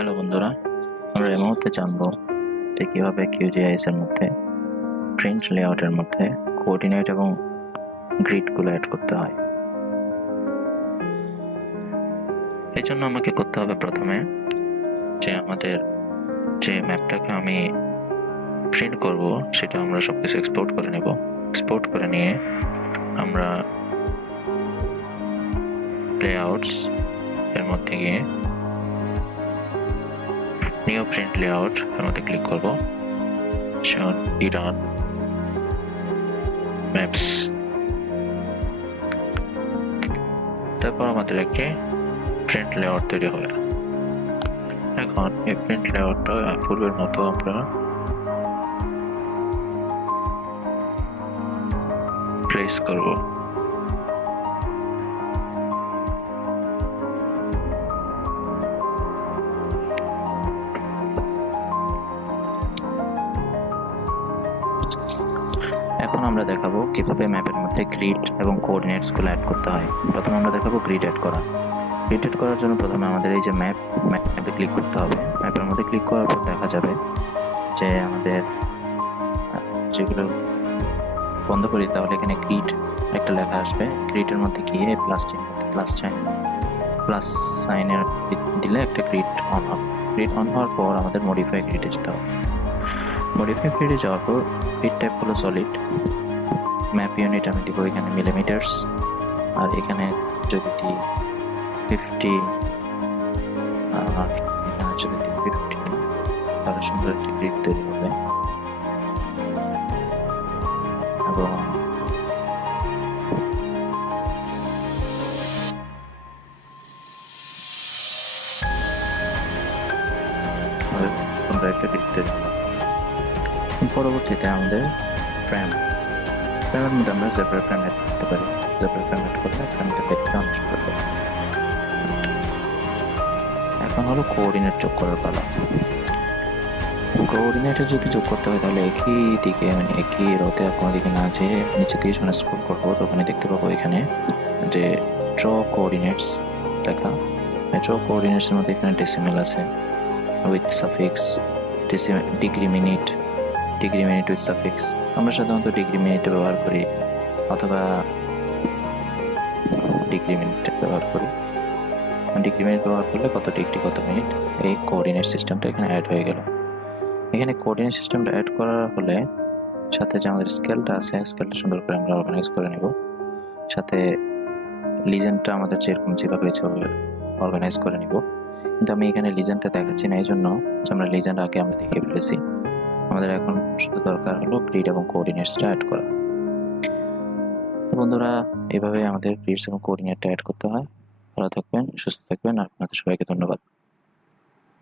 Hello বন্ধুরা, আমরা এই মুহূর্তে জানবো যে কিভাবে QGIS এর মধ্যে প্রিন্ট লেআউটের মধ্যে কোঅর্ডিনেট এবং গ্রিডগুলো অ্যাড করতে হয়। এই জন্য আমাকে করতে হবে প্রথমে যে আমাদের যে ম্যাপটাকে আমি প্রিন্ট করব সেটা আমরা সবকিছু এক্সপোর্ট করে নেব। এক্সপোর্ট করে নিয়ে আমরা লেআউটস এর মধ্যে গিয়ে নিউ প্রিন্ট লেআউট এর মধ্যে ক্লিক করব। ইরান ম্যাপস, তারপর আমাদের একটি প্রিন্ট লেআউট তৈরি হবে। এখন এই প্রিন্ট লেআউটটা পূর্বের মতো আমরা ট্রেস করব। এখন আমরা দেখাবো কিভাবে ম্যাপের মধ্যে গ্রিড এবং কোঅর্ডিনেটসগুলো অ্যাড করতে হয়। প্রথমে আমরা দেখাবো গ্রিড অ্যাড করা। গ্রিড অ্যাড করার জন্য প্রথমে আমাদের এই যে ম্যাপে ক্লিক করতে হবে। ম্যাপের মধ্যে ক্লিক করার পর দেখা যাবে যে আমাদের যেগুলো বন্ধ করি তাহলে এখানে গ্রিড একটা লেখা আসবে। গ্রিডের মধ্যে গিয়ে প্লাস সাইনের দিলে একটা গ্রিড অন হবে। গ্রিড অন হওয়ার পর আমাদের মডিফাই গ্রিডে যেতে হবে। মডিফাই গ্রিডে যাওয়ার পর গ্রিড টাইপ হলো সলিড। ম্যাপ ইউনিট আমি দিব এখানে মিলিমিটার্স, আর এখানে যদি দিই 50 আর এখানে যদি দিই 50, তাহলে সুন্দর একটি গ্রিড তৈরি হবে। এবং সুন্দর একটা গ্রিড তৈরি হবে। পরবর্তীতে আমাদের ফ্রেমের মধ্যে আমরা জেব্রা ফ্রেম অ্যাড করতে পারি। জেব্রা ফ্রেম অ্যাড করলে ফ্রেমটা দেখতে অনেক সুন্দর হবে। এখন হলো কোঅর্ডিনেট যোগ করার পালা। কোঅর্ডিনেটে যদি যোগ করতে হয় তাহলে একই দিকে মানে একই রোতে কোনো দিকে না যেয়ে নিচে দিয়ে যখন স্ক্রল করবো তখনই দেখতে পাবো এখানে যে ড্র কোঅর্ডিনেটস লেখা। ড্র কোঅর্ডিনেটসের মধ্যে এখানে ডেসিমেল আছে with suffix, degree minute with suffix. আমরা সাধারণত ডিগ্রি মিনিট ব্যবহার করি অথবা ডিগ্রি মিনিট ব্যবহার করি। ডিগ্রি মিনিট ব্যবহার করলে কত ডিগ্রি কত মিনিট, এই কোঅর্ডিনেট সিস্টেমটা এখানে অ্যাড হয়ে গেল। এখানে কোঅর্ডিনেট সিস্টেমটা অ্যাড করা হলে সাথে যে আমাদের স্কেলটা আছে স্কেলটা সুন্দর করে আমরা অর্গানাইজ করে নেব। সাথে লিজেন্ডটা আমাদের যেভাবে অর্গানাইজ করে নিব। কিন্তু আমি এখানে লিজেন্ডটা দেখাচ্ছি না, এই জন্য যে আমরা লিজেন্ড আগে আমরা দেখে ফেলেছি। আমাদের এখন শুধু দরকার হলো গ্রিড এবং কোঅর্ডিনেটসটা অ্যাড করা। বন্ধুরা, এইভাবে আমাদের গ্রিডস এবং কোঅর্ডিনেটটা অ্যাড করতে হয়। ভালো থাকবেন, সুস্থ থাকবেন। আপনাদের সবাইকে ধন্যবাদ।